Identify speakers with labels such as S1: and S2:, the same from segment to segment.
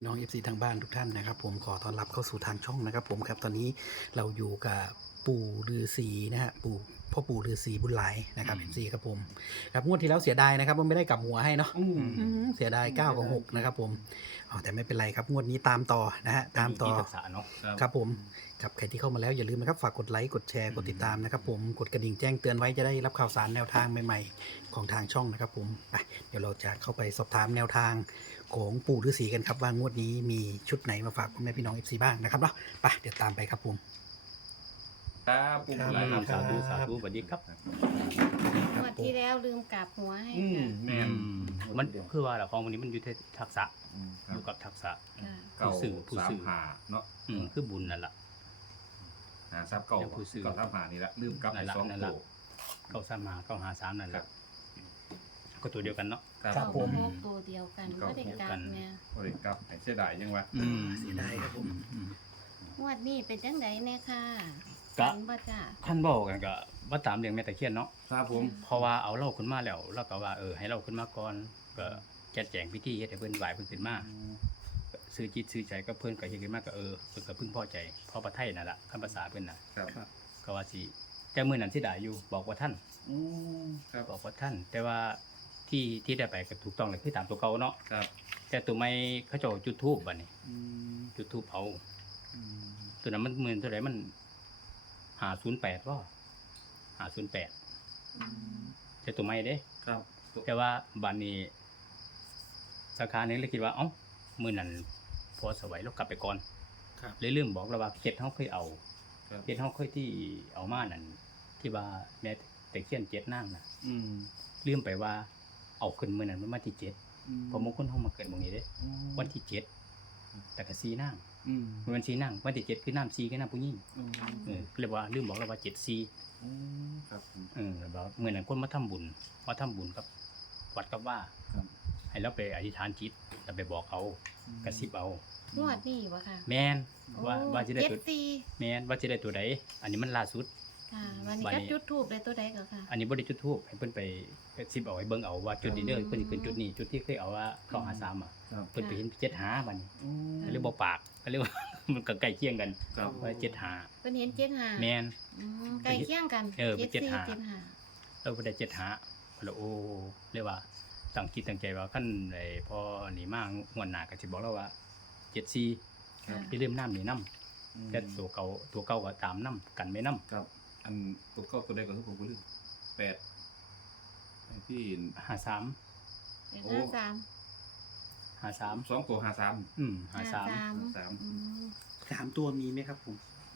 S1: น้อง FC ทางบ้านทุกท่านนะครับผมขอต้อนรับเข้าสู่ทางช่องนะครับผมครับตอนนี้เราอยู่กับปู่ฤาษีนะฮะพ่อปู่ฤาษีบุญหลายนะครับ FC ครับผมครับงวดที่แล้วเสียดายนะครับว่าไม่ได้กลับหัวให้เนาะเสียดาย9กับ6นะครับผมแต่ไม่เป็นไรครับงวดนี้ตามต่อนะฮะตามต่อ
S2: ทักษะเนาะ
S1: ครับผมครับใครที่เข้ามาแล้วอย่าลืมนะครับฝากกดไลค์กดแชร์กดติดตามนะครับผมกดกระดิ่งแจ้งเตือนไว้จะได้รับข่าวสารแนวทางใหม่ๆของทางช่องนะครับผมไปเดี๋ยวเราจะเข้าไปสอบถามแนวทางของปู่ฤาษีกันครับว่างวดนี้มีชุดไหนมาฝากพ่อแม่พี่น้อง FC บ้างนะครับเนาะไปเดี๋ยวตามไปครับผม
S3: ครับปู่
S1: ครับ
S3: หลายครับ
S2: สาธุสาธุสวัสดีครับ
S4: งวดที่แล้วลืมกลับหัวให้
S3: อืม
S4: ค่ะ
S3: แม่น
S2: มันคือว่าแหละของวันนี้มันอยู่ที่ทักษะ
S3: ค
S2: อ
S3: รับ
S2: ยู่กับทักษะ
S4: ค่ะ
S3: เก่า
S2: ผู้
S3: สา
S2: สื่
S3: ม
S2: อ
S3: หาเนาะ
S2: คือบุญนั่นแหละ
S3: หาทรัพย์เก่า
S2: แล้วผู้ซื้อ
S3: เก่าทับหานี่ละลืมกลับไป
S2: นั่นละ
S3: สอง
S2: นั่น
S3: โต
S2: ละ เข้าสามหาเข้าหาสามนั่นแห
S3: ครั
S2: ละ
S3: บ
S2: ก็ตัวเดียวกันเนาะ
S3: ครับ
S1: ครับผม
S4: โลกตัวเดียวกันก็ได้กลับเนี่ย
S3: โอ้ยกลับให้เสียดายยังวะ
S1: เสียดายครับผม
S4: งวดนี้เป็นจังไดแน่ค่ะ
S2: ก็
S4: ฝันบ่จ้า
S2: ขั้นบอกกันก็ว่าตามเรื่องแม่ตะเคียนเนาะ
S3: ครับผม
S2: เพราะว่าเอาเล่าขึ้นมาแล้วเราก็ว่าให้เล่าขึ้นมาก่อนก็จัดแจงพิธีเฮ็ดให้เพิ่นไหวเพิ่นขึ้นมาซื้อจิตซื้อใจก็เพิ่นก็เฮ็ดขึ้นมาก็เพิ่นก็พึงพอใจพอประไทยนั่นล่ะคำภาษาเพิ่นน่ะ
S3: ครับ
S1: ครับ
S2: ก็ว่าสิแต่มื้อนั้นสิได้อยู่บอกว่าท่าน
S3: อืมครับ
S2: บอกว่าท่าน แต่ว่าที่ได้ไปก็ถูกต้องเลยคือตามตัวเก่าเนาะ
S3: ครับ
S2: แต่ตัวไม่เขาเจ้าจุดธูปบัดนี้
S3: อืม
S2: จุดธูปเผา
S3: อืม
S2: ตัวนั้นมันหมื่นเท่าไหร่มัน508ว่า508แต่ตัวไม่เด้
S3: ครับ
S2: แต่ว่าบัดนี้สาขาหนึงเลยคิดว่าเอ้ามื้อนั้นพอสวัยเรากลับไปก่อน
S1: ครับ
S2: เลยลืมบอกแล้วว่าเฮ็ดเฮาเคยเอา
S3: ครับ
S2: เฮ็ดเฮาเคยที่เอามานั่นที่ว่าแม่ตะเคียน7นางน่ะ
S3: อืม
S2: ลืมไปว่าเอาขึ้นมื้อนั้นมันวันที่7เพราะมงคลเฮามาเกิดหม่องนี้เด้วันที่7แต่ก็4นาง
S3: อืม
S2: วัน4นางวันที่7คือน้ำ4คือน้ำผู้หญิง
S3: อืม
S2: ก็เลยว่าลืมบอกแล้วว่า7 4
S3: อืมครับผม
S2: แล้วมื้อนั้นคนมาทำบุญกับวัดกับว่า
S3: ครับ
S2: ให้เราไปอธิษฐานจิตแล้วไปบอกเขากระซิบเอา
S4: งวดนี้บ่ค่ะ
S2: แม่น
S4: โอ้
S2: ว่าสิได้ตัว
S4: 74
S2: แม่นว่าสิได้ตัวใดอันนี้มันล่าสุด
S4: ค่ะวันนี้
S2: วัน
S4: ก็
S2: นี้
S4: จุดทูบได้ตัวใดก็ค่ะ
S2: อันนี้บ่ได้จุดธูปให้เพิ่นไปกระซิบเอาให้เบิ่งเอาว่าจุดนี้เด้อเพิ่นสิขึ้นจุดนี้จุดที่เคยเอาว่าเข้าหา3อ่ะ
S3: ครับ
S2: เพิ่นไปเห็น7หาบัดนี้
S3: อืม
S2: ก็เลยบ่ปากก็เลยว่า มันก็ใกล้เคียงกัน
S3: ครับ
S2: ว่า7หา
S4: เพิ่นเห็น75
S2: แม่น
S4: ใกล้เคียงกัน
S2: เป็น
S4: 74
S2: 75
S4: 75
S2: เราบ่ได้7หาแล้วโอ้เรียกว่าตั้งจิตตั้งใจว่าคันไอ้พอนี่มางวดหน้าก็สิบอกแล้วว่า74
S3: ครับ
S2: อย่าลืมน้ำนี่นํแต่ตัวเก่าก็ตามนํกันไม่นํ
S3: ครับ อันตัวก็ตัวใดก็คือผมก็ลืม8ไอ้ที่
S2: 53
S4: เป็น
S3: โอ้
S4: 53
S3: สองตัว53
S2: 53
S4: อืม
S1: 3ตัวมีไหมครับผม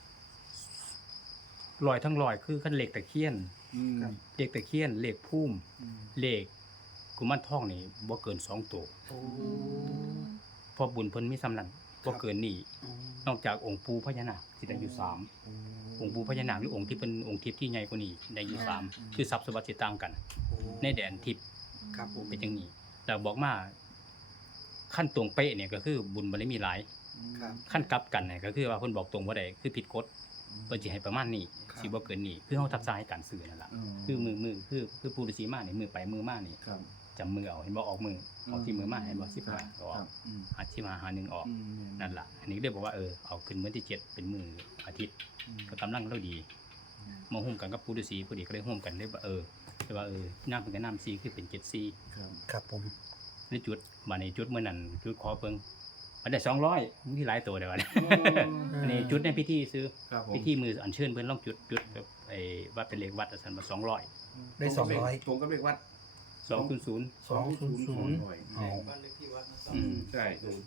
S2: ลอยทั้งลอยคือคันเหล็กตะเคียน
S3: อืม
S1: ครับ
S2: เหล็กตะเคียนเหล็กพุ่ม
S3: อืม
S2: เหล็กกุมารทองนี่บ่เกิน2ตัว
S1: โอ้
S4: อืม
S2: เพอบุญเพิ่นมีสำนั้นบ่เกินนี้นอกจากองค์ปู่พญานาคที่ได้อยู่3องค์ปู่พญานาคหรือองค์ที่เป็นองค์ทิพย์ที่ใหญ่กว่านี้ได้อยู่3คือทรัพย์สมบัติสิต่างกัน ในแดนทิพย์
S1: ครับผม
S2: เป็นจังนี้แล้วบอกมาขั้นตรงเป๊ะเนี่ยก็คือบุญบารมีหลาย
S1: ครับ
S2: ขั้นกลับกันเนี่ยก็คือว่าเพิ่นบอกตรงบ่ได้คือผิดกฎเพิ่นสิให้ประมาณนี้
S1: ครับ
S2: สิบ่เกินนี้คือเฮาทักษะให้การสื่อนั่นล่ะคือมือคือปู่ฤาษีมานี่มือไปมือมานี่
S3: ครับ
S2: จำมือเอาเห็นบ่ออกมือเอาที่มือมาเห็นบ่สิบ
S3: ครั
S2: ห้า
S3: บ
S2: ก็อ
S3: ค
S2: อ
S3: รั
S2: ก
S3: บอืม
S2: หาที่มาหาหนึ่งออก
S3: อืม
S2: นั่นล่ะอันนี้เรียกบอกว่าเอาขึ้นมื้อที่7เป็นมื้ออาทิตย์
S3: อืม
S2: ก็กำลังเราดีมาร่วมกันกับปู่ฤาษีพอดีก็เลยร่วมกันเลยว่าแต่ว่าน้ำเป็นกับน้ำซีคือเป็น7ซี
S3: ครับ
S1: ครับผม
S2: ในจุดบัดนี้จุดมื้อนั้นจุดขอเพิ่งมันได้200มีหลายตัวเด้อบัดนี้อันนี้จุดในพิธีซื้อ
S3: ครับผม
S2: พิธีมืออัญเชิญเพิ่นลองจุดกับวัดเป็นเลขวัดซั่นมา200
S1: ได้ 200
S3: ตรงกับเลขวัด
S2: 200
S1: 200
S3: 200
S1: อ๋อ
S2: อืม
S3: ใช่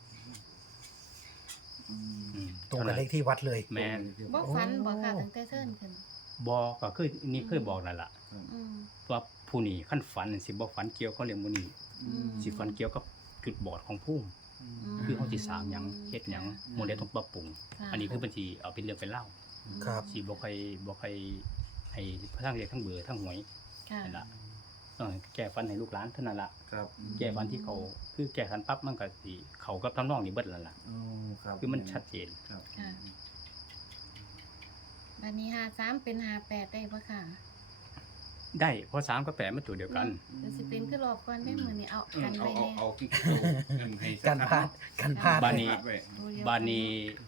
S1: ตรงกับเลขที่วัดเลย
S2: แม่น
S4: บ่ฝันบ่ค่ะตั้งแต่เชิญขึ้น
S2: บอกก็คือนี่เคยบอกนั่นล่ะ
S4: อืม
S2: ว่าผู้นี้ขั้นฝันนี่สิบ่ฝันเกี่ยวกับเรื่องมื้อนี้
S4: อืม
S2: สิฝันเกี่ยวกับจุดบอดของภูมิคือเฮาสิสร้างหยังเฮ็ดหยังโมเดลต้องปรับปรุง
S4: ค่ะ
S2: อันนี้คือเพิ่นสิเอาเป็นเรื่องเป็นเล่าว
S1: ครับ
S2: สิบ่ค่อยให้ทั้งเรียกทั้งเบอร์ทั้งหวย
S4: ค่ะ
S2: นั่นล่ะต้องแก้ฝันให้ลูกหลานเท่านั้นล่ะ
S3: ครับ
S2: แก้ฝันที่เขาคือแก้ฝันปั๊บมันก็สิเข้ากับทำนองนี้เบิดแล้วล่ะ
S3: อ๋อครับ
S2: คือมันชัดเจน
S3: ครับ
S4: ค่ะบัดนี้53เป็น58ได้บ่ค่ะ
S2: ได้เพราะ3กับ8มันตัวเดียวกัน
S4: เดี๋ยวสิเป็นคือรอบก่อนได้มื้อนี้เอากัน
S3: เอา
S4: ไว้
S3: เอา
S4: แน่
S3: เอาที่เงินให้
S1: กันพลาดกันพลาด
S2: บ้านนี้
S3: ไว้
S4: ตัวเดียว
S2: บานนี้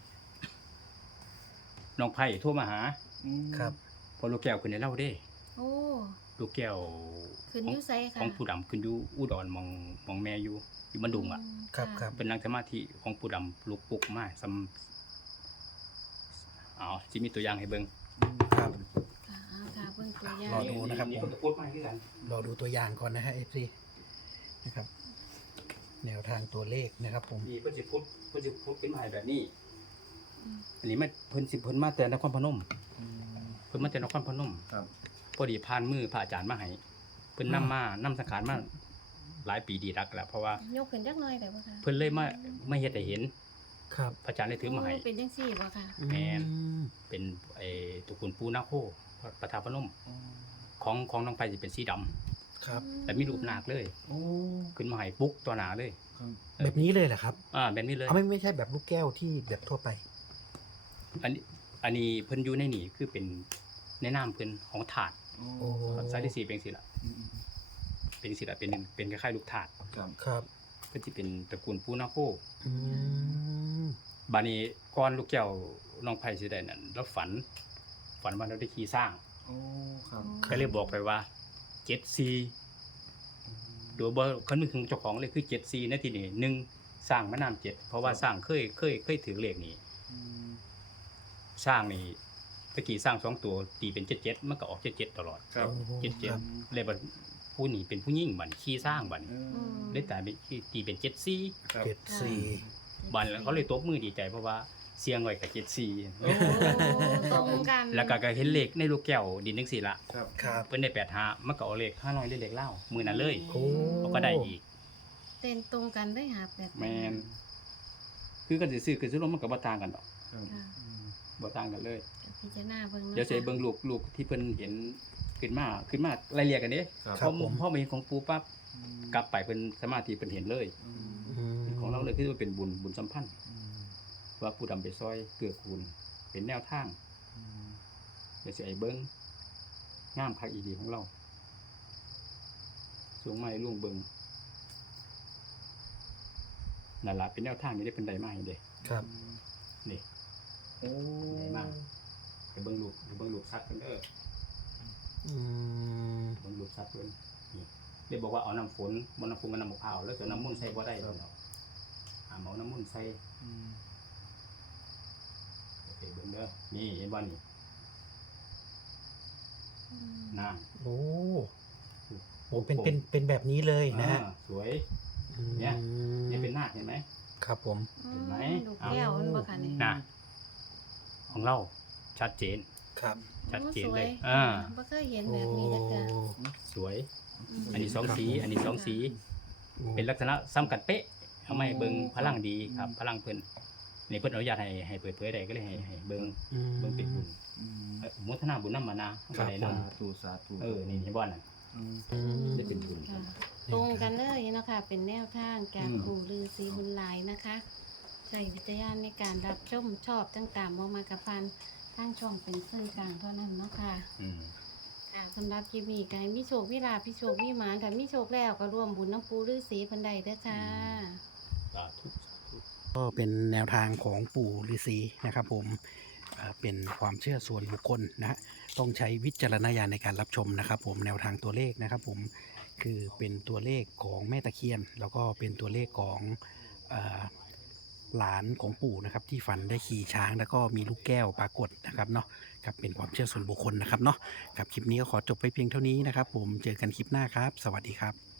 S2: น้องไผ่โทรมาหา
S3: อืม
S1: ครับ
S2: พอลูกแก้วขึ้นในเล่าเด้
S4: โอ้
S2: ลูกแก้ว
S4: ขึ้นอยู่ไส
S2: ข
S4: ค่ะ
S2: องผู้ดำขึ้นอยู่อุดรมองแม่อยู่บันดุงอ่ะ
S1: ครับครับ
S2: เป็นนั่งสมาธิของผู้ดำลูกปลุกมาสิมีตัวอย่างให้เบิ่ง
S1: ครับ
S4: ค่ะเอาค่ะเบิ่งตัวอย่าง
S1: รอดูนะครับ
S2: นี่
S1: ผม
S2: ก็พูดมาคือกัน
S1: รอดูตัวอย่างก่อนนะฮะ FC นะครับ แนวทางตัวเลขนะครับผม
S2: นี่เพิ่นสิพูดขึ้นมาให้แบบนี้
S4: อืม
S2: อันนี้มันเพิ่นมาแต่นครพนม
S3: อืม
S2: เพิ่นมาแต่นครพนม
S3: ครับ
S2: พอดีผ่านมือพระอาจารย์มาให้เพิ่นนำสังขารมาหลายปีดีรักแล้วเพราะว่าย
S4: กขึ้นจักหน่อยได้บ่คะ
S2: เพิ่นเลยมาเฮ็ดให้เห็น
S1: ครับ
S2: พระอาจารย์เลยถือมาให้
S4: โเป็นจังซี่บ่ค่ะ
S2: แม่น
S1: อืม
S2: เป็นตุกุลปูนาโคประทาพนม
S3: อ๋อ
S2: ของน้องไผ่สิเป็นสีดำ
S1: ครับ
S2: แต่มีรูปนาคเลย
S1: โอ้
S2: ขึ้นมาให้ปุ๊กตัวหนาเลย
S3: ครับ
S1: แบบนี้เลยเหรอครับ
S2: แบบนี้เลย
S1: เอาไม่ใช่แบบลูกแก้วที่แบบทั่วไป
S2: อันนี้เพิ่นอยู่ในนี่คือเป็นในนามเพิ่นของถาด
S1: โอ้
S2: สายที่4เป็นสิล่ะ
S3: อืม
S2: เป็นสิล่ะเป็นคล้ายๆลูกถาด
S3: ครับ
S1: ครับ
S2: เพิ่นสิเป็นตระกูลปูนาโค
S1: อืม
S2: บานี้ก่อนลูกแก้วน้องไผ่สิได้นั่นแล้วฝันว่าเราได้ขี่สร้าง
S3: โอ้ครับ
S2: ก็เลยบอกไปว่า74ตัวบ่คันมือของเจ้าของเลยคือ74ในที่นี้1สร้างมานำ7เพราะว่าสร้างเคยถือเลขนี้
S3: อืม
S2: สร้างนี่ตะกี้สร้าง2ตัวตีเป็น77มันก็ออก77ตลอด
S3: ครับ
S1: โอ้โห
S2: 77
S1: ครับ
S2: เลยบัดผู้นี้เป็นผู้หญิงบัดขี่สร้างบัด
S3: เออ
S2: เลยแต่เป็นตีเป็น74
S3: ครับ
S1: 74
S2: บัดแล้วเขาเลยตบมือดีใจเพราะว่าเสียงไว้กับ
S3: โอ้
S4: โอ้ตรงกัน
S2: 74แล้วก็เห็นเลขในลูกแก้วดินจังซี่ละ
S3: ครับ
S1: ครับ
S2: เพิ่นได้85มันก็เอาเลข500เลขเล่ามื้อนั้นเลย
S1: โอ้
S2: เขาก็ได้อีก
S4: เต้นตรงกันได้หาแบบ
S2: แม่นคือกันสิซื้อคือซื้อลงมันก็บ่ต่างกันดอก
S3: ครับ
S4: ค่ะ
S3: อืม
S2: บ่ต่างกันเลย
S4: พิจารณาเบิ่งนะ
S2: เดี๋ยวสิให้เบิ่งลูกที่เพิ่นเห็นขึ้นมาไล่เรียกกันเด้
S3: ครับ
S1: ครับผม
S2: พอมาเห็นของปูปั๊บ
S3: อืม
S2: กลับไปเพิ่นสมาธิเพิ่นเห็นเลย
S3: อืม
S1: อืม
S2: ของเราเลยคือว่าเป็นบุญสัมพันธ์
S3: อืม
S2: ว่าผู้ดำไปซอยเกื้อกูลเป็นแนวทาง
S3: อืม
S2: เดี๋ยวสิไอ้เบิ้งงามคักอีดีของเราสูงไม้ลุงเบิ้งนั่นล่ะเป็นแนวทางนี้ได้เป็นไดมาให้เด้
S1: ครับ
S2: นี่
S3: โอ้
S2: ได้มาก ไปเบิ้งลูกสัตว์เพิ่นเด้อ
S1: อืม
S2: เบิ้งลูกสัตว์เพิ่นนี่เลยบอกว่าเอาน้ำฝนบ่น้ำฝนกับน้ำมะพร้าวแล้วจะน้ำมันต์ใส่บ่ได้เนาะเอาน้ำมันต์ใส่
S3: อืม
S2: โอเคเบิ้งเด้อนี่เห็นบ่นี่
S4: อืม
S2: น้
S1: โอ้
S2: ำ
S1: โหเป็นแบบนี้เลยนะฮะ
S2: สวย เนี่ย นี่เป็นนาคเห็นไหม
S1: ครับผม
S2: เห็นไหม
S4: ลูกแก้วมันบ่ค่ะนี่
S2: น่ะของเราชัดเจน
S1: ครับ
S2: ชัดเจน
S4: โอ้สว
S2: เลย
S4: บ่เคยเห็นแบบนี้จักเทื่อ
S2: สวย
S4: ม
S2: อันนี้สองสี อันนี้สองสี
S1: โอ้
S2: เป็นลักษณะซ้ำกันเป๊ะเอามาให้เบิ่งพลังดีครับ พลังเพิ่นนี่เพิ่นอนุญาตให้เปิดเผยได้ก็เลยให้เบิ่ง
S1: อืม
S2: เบิ่งเป็นบุญ
S3: อืม
S2: โมทนาบุญนำมานะก็ได้
S3: สาน
S2: ำ
S3: ธุสาธุ
S2: นี่เห็นบ่น่ะ
S3: อืม
S1: อืม
S2: ได้เป็นบุญ
S4: ค่ะตรงกันเลยเนาะค่ะเป็นแนวทางจาก
S2: อืม
S4: ปู่ฤาษีบุญหลายนะคะใช้วิจารณญาณในการรับชมชอบต่างๆบ่มากระพันทางช่องเป็นสื่อกลางเท่านั้นเนาะค่ะ
S2: อืม
S4: ค่ะสำหรับคลิปนี้ก็ให้มีโชคมีลาภมีโชคมีหมานถ้ามีโชคแล้วก็ร่วมบุญน้ำปูฤาษีเพิ่นใดเด้อค่ะ
S2: สาธุสาธุ
S1: ก็เป็นแนวทางของปู่ฤาษีนะครับผมเป็นความเชื่อส่วนบุคคลนะฮะต้องใช้วิจารณญาณในการรับชมนะครับผมแนวทางตัวเลขนะครับผมคือเป็นตัวเลขของแม่ตะเคียน แล้วก็เป็นตัวเลขของเอ่อหลานของปู่นะครับที่ฝันได้ขี่ช้างแล้วก็มีลูกแก้วปรากฏนะครับเนาะครับเป็นความเชื่อส่วนบุคคลนะครับเนาะครับคลิปนี้ก็ขอจบไปเพียงเท่านี้นะครับผมเจอกันคลิปหน้าครับ สวัสดีครับ